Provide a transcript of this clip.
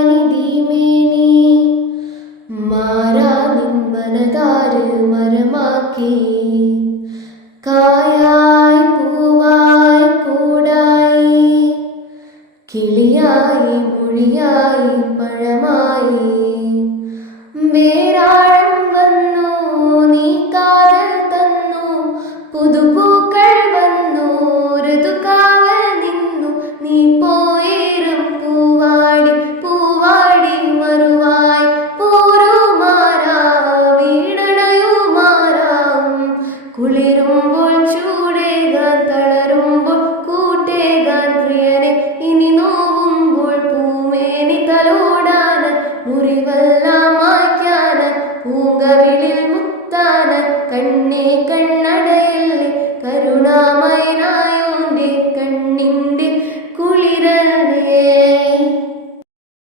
നാരിഞ്ഞാനിതിമേനി മാറാ നിൻമനതാര് മരമാക്കി കായായി പൂവായി കൂടായി കിളിയായി മൊഴിയായി പഴമായി വേരാഴം വന്നു നീ കാതൽ തന്നു പുതുപൂക്കൾ വന്നു ഋതുകാവൽ നിന്നു നീ പോയേറും പൂവാടി പൂവാടി മറുവായി പോരുമാറാ വീടണയുമാറാം കുളിരുമ്പോൾ ചൂടേകാൻ തളരുമ്പോൾ കൂട്ടേകാൻ പ്രിയനെ ഇനി നോവുമ്പോൾ പൂമേനി തലോടാൻ മുറിവെല്ലാം മായ്ക്കാൻ പൂങ്കവിളിൽ മുത്താൻ കണ്ണേ കണ്ണടയല്ലേ കരുണാമയനായോന്റെ കണ്ണിന്റെ കുളിരനെ